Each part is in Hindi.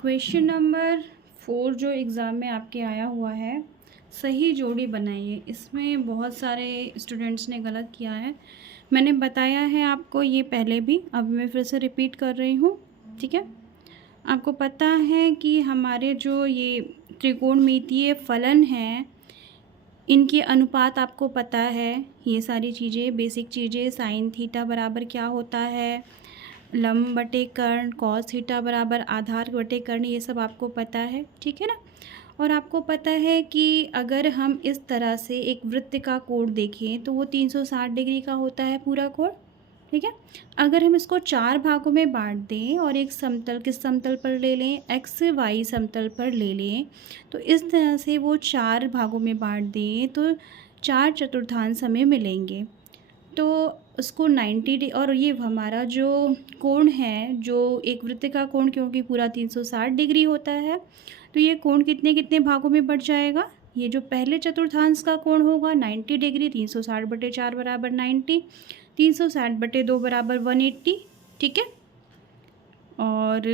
क्वेश्चन नंबर 4 जो एग्ज़ाम में आपके आया हुआ है, सही जोड़ी बनाइए। इसमें बहुत सारे स्टूडेंट्स ने गलत किया है। मैंने बताया है आपको ये पहले भी, अब मैं फिर से रिपीट कर रही हूँ, ठीक है? आपको पता है कि हमारे जो ये त्रिकोणमितीय फलन हैं, इनके अनुपात आपको पता है। ये सारी चीज़ें, बेसिक चीज़ें, साइन थीटा बराबर क्या होता है, लंब बटे कर्ण, कॉस थीटा बराबर आधार बटे कर्ण, ये सब आपको पता है, ठीक है ना। और आपको पता है कि अगर हम इस तरह से एक वृत्त का कोण देखें तो वो 360 डिग्री का होता है पूरा कोण, ठीक है। अगर हम इसको 4 भागों में बांट दें और एक समतल, किस समतल पर ले लें, एक्स वाई समतल पर ले लें, तो इस तरह से वो 4 भागों में बांट दें तो 4 चतुर्थांश हमें मिलेंगे। तो उसको 90 और ये हमारा जो कोण है, जो एक वृत्त का कोण क्योंकि पूरा 360 डिग्री होता है, तो ये कोण कितने कितने भागों में बढ़ जाएगा। ये जो पहले चतुर्थांश का कोण होगा 90 डिग्री, 360/4 बराबर 90, 360/2 बराबर 180, ठीक है। और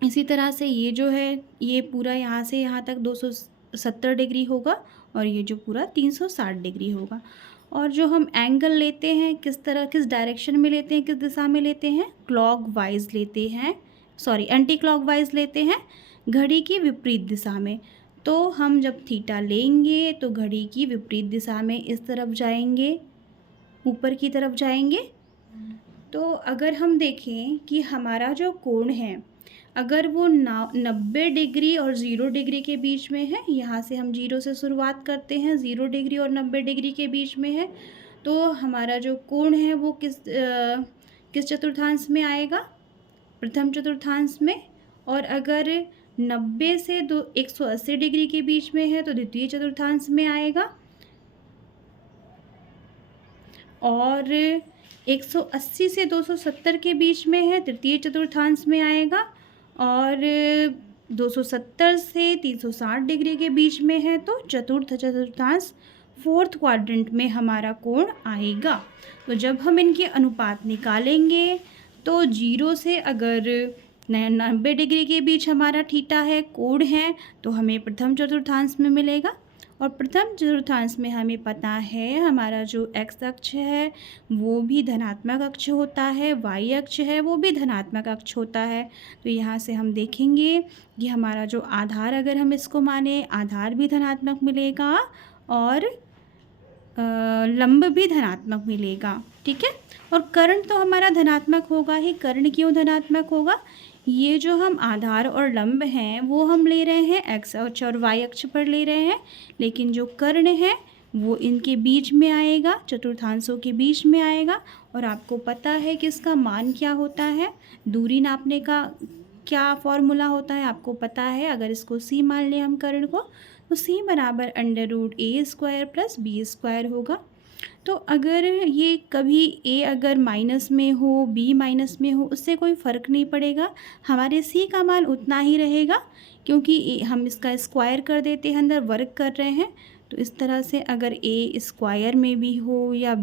इसी तरह से ये जो है, ये पूरा यहाँ से यहाँ तक 270 डिग्री होगा और ये जो पूरा 360 डिग्री होगा। और जो हम एंगल लेते हैं, किस तरह, किस डायरेक्शन में लेते हैं, किस दिशा में लेते हैं, क्लॉकवाइज लेते हैं, सॉरी एंटी क्लॉकवाइज लेते हैं, घड़ी की विपरीत दिशा में। तो हम जब थीटा लेंगे तो घड़ी की विपरीत दिशा में इस तरफ जाएंगे, ऊपर की तरफ जाएंगे। तो अगर हम देखें कि हमारा जो कोण है, अगर वो 90 डिग्री और 0 डिग्री के बीच में है, यहाँ से हम 0 से शुरुआत करते हैं, 0 डिग्री और 90 डिग्री के बीच में है, तो हमारा जो कोण है वो किस चतुर्थांश में आएगा, प्रथम चतुर्थांश में। और अगर 90 से 180 डिग्री के बीच में है तो द्वितीय चतुर्थांश में आएगा। और 180 से 270 के बीच में है, तृतीय चतुर्थांश में आएगा। और 270 से 360 डिग्री के बीच में है तो चतुर्थ चतुर्थांश, फोर्थ क्वाड्रेंट में हमारा कोण आएगा। तो जब हम इनके अनुपात निकालेंगे तो 0 से अगर 90 डिग्री के बीच हमारा थीटा है, कोण है, तो हमें प्रथम चतुर्थांश में मिलेगा। और प्रथम चतुर्थांश में हमें पता है हमारा जो एक्स अक्ष है वो भी धनात्मक अक्ष होता है, वाई अक्ष है वो भी धनात्मक अक्ष होता है। तो यहाँ से हम देखेंगे कि हमारा जो आधार, अगर हम इसको माने, आधार भी धनात्मक मिलेगा और लंब भी धनात्मक मिलेगा, ठीक है। और कर्ण तो हमारा धनात्मक होगा ही। कर्ण क्यों धनात्मक होगा, ये जो हम आधार और लंब हैं वो हम ले रहे हैं एक्स अक्ष और वाई अक्ष पर ले रहे हैं, लेकिन जो कर्ण है वो इनके बीच में आएगा, चतुर्थांशों के बीच में आएगा। और आपको पता है कि इसका मान क्या होता है, दूरी नापने का क्या फॉर्मूला होता है आपको पता है। अगर इसको सी मान लें हम कर्ण को, तो सी बराबर √a² + b² होगा। तो अगर ये कभी a अगर माइनस में हो, b माइनस में हो, उससे कोई फ़र्क नहीं पड़ेगा, हमारे c का मान उतना ही रहेगा, क्योंकि हम इसका स्क्वायर कर देते हैं, अंदर वर्ग कर रहे हैं। तो इस तरह से अगर a स्क्वायर में भी हो या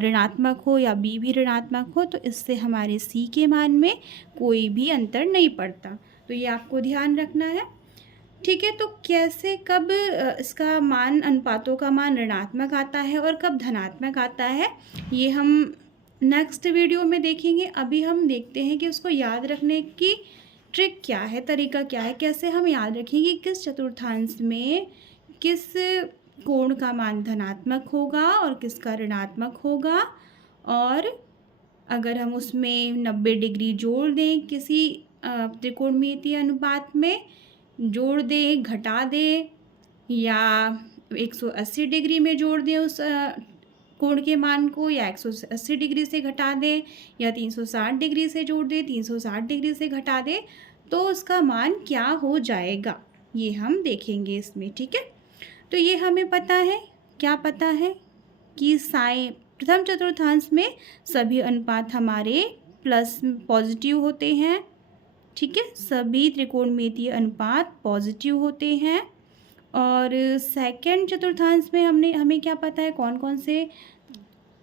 ऋणात्मक हो या b भी ऋणात्मक हो, तो इससे हमारे c के मान में कोई भी अंतर नहीं पड़ता। तो ये आपको ध्यान रखना है, ठीक है। तो कैसे, कब इसका मान, अनुपातों का मान ऋणात्मक आता है और कब धनात्मक आता है, ये हम नेक्स्ट वीडियो में देखेंगे। अभी हम देखते हैं कि उसको याद रखने की ट्रिक क्या है, तरीका क्या है, कैसे हम याद रखेंगे किस चतुर्थांश में किस कोण का मान धनात्मक होगा और किसका ऋणात्मक होगा। और अगर हम उसमें 90 डिग्री जोड़ दें, किसी त्रिकोणमितीय अनुपात में जोड़ दें, घटा दें, या 180 डिग्री में जोड़ दें उस कोण के मान को, या 180 डिग्री से घटा दें, या 360 डिग्री से जोड़ दें, 360 डिग्री से घटा दें, तो उसका मान क्या हो जाएगा, ये हम देखेंगे इसमें, ठीक है। तो ये हमें पता है, क्या पता है कि प्रथम चतुर्थांश में सभी अनुपात हमारे प्लस पॉजिटिव होते हैं, ठीक है, सभी त्रिकोणमितीय अनुपात पॉजिटिव होते हैं। और सेकंड चतुर्थांश में हमें क्या पता है, कौन कौन से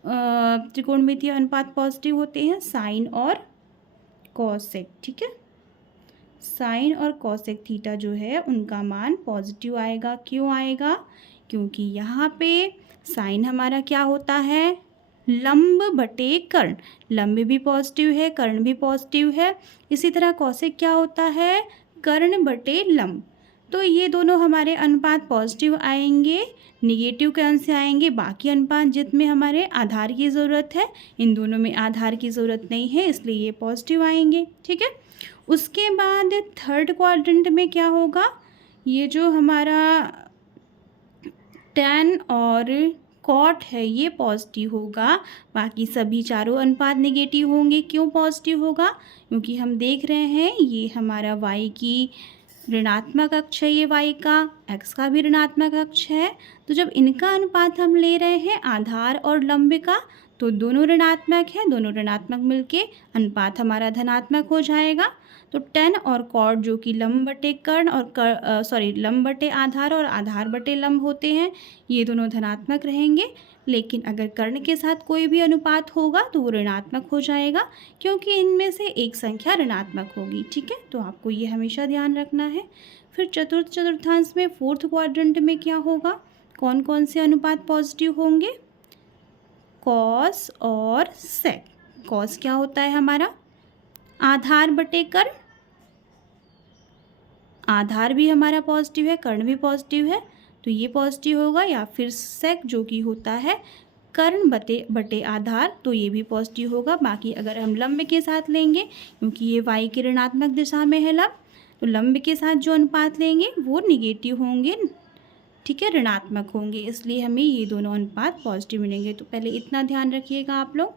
त्रिकोणमितीय अनुपात पॉजिटिव होते हैं, साइन और कॉसेक, ठीक है। साइन और कोसेक थीटा जो है उनका मान पॉजिटिव आएगा। क्यों आएगा? क्योंकि यहाँ पे साइन हमारा क्या होता है? लंब बटे कर्ण। लंब भी पॉजिटिव है, कर्ण भी पॉजिटिव है। इसी तरह कोसेक क्या होता है? कर्ण बटे लंब। तो ये दोनों हमारे अनुपात पॉजिटिव आएंगे। निगेटिव कौन से आएंगे? बाकी अनुपात जिसमें हमारे आधार की ज़रूरत है। इन दोनों में आधार की ज़रूरत नहीं है, इसलिए ये पॉजिटिव आएंगे। ठीक है। उसके बाद थर्ड क्वाड्रेंट में क्या होगा? ये जो हमारा tan और cot है ये पॉजिटिव होगा, बाकी सभी चारों अनुपात नेगेटिव होंगे। क्यों पॉजिटिव होगा? क्योंकि हम देख रहे हैं ये हमारा y की ऋणात्मक अक्ष है, ये y का, x का भी ऋणात्मक अक्ष है। तो जब इनका अनुपात हम ले रहे हैं आधार और लंब का, तो दोनों ऋणात्मक है, दोनों ऋणात्मक मिलके अनुपात हमारा धनात्मक हो जाएगा। तो tan और cot जो कि लंब बटे कर्ण और लंब बटे आधार और आधार बटे लंब होते हैं, ये दोनों धनात्मक रहेंगे। लेकिन अगर कर्ण के साथ कोई भी अनुपात होगा तो वो ऋणात्मक हो जाएगा, क्योंकि इनमें से एक संख्या ऋणात्मक होगी। ठीक है, तो आपको ये हमेशा ध्यान रखना है। फिर चतुर्थांश में फोर्थ क्वाड्रेंट में क्या होगा? कौन कौन से अनुपात पॉजिटिव होंगे? कॉस और सेक। कॉस क्या होता है हमारा? आधार बटे कर्ण। आधार भी हमारा पॉजिटिव है, कर्ण भी पॉजिटिव है, तो ये पॉजिटिव होगा। या फिर सेक जो कि होता है कर्ण बटे आधार, तो ये भी पॉजिटिव होगा। बाकी अगर हम लंब के साथ लेंगे, क्योंकि ये y की ऋणात्मक दिशा में है लंब, तो लंब के साथ जो अनुपात लेंगे वो निगेटिव होंगे। ठीक है, ऋणात्मक होंगे, इसलिए हमें ये दोनों अनुपात पॉजिटिव मिलेंगे। तो पहले इतना ध्यान रखिएगा आप लोग।